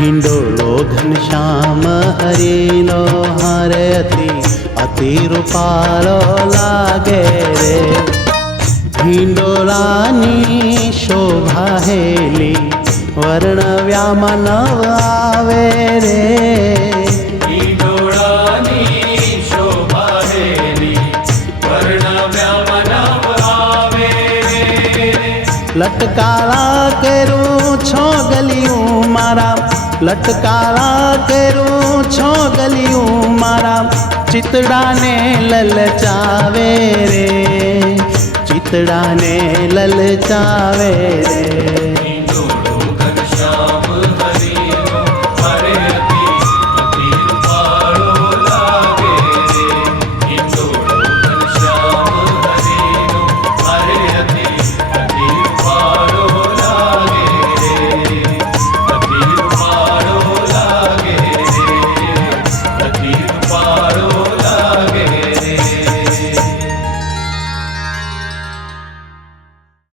હિંડોળો ઘનશ્યામ હરિનો હારે અતિ રૂપાળો લાગે રે. હિંડોળાની શોભા હેલી વર્ણવ્યામાં નવ આવે રે. હિંડોળાની શોભા હેલી વર્ણવ્યામાં નવ આવે રે. લટકાળા કરું છો ગલિયું મારા, લટકાળા કરું છો ગલિયું મારા, ચિતડાને લલચાવે રે, ચિતડાને લલચાવે રે.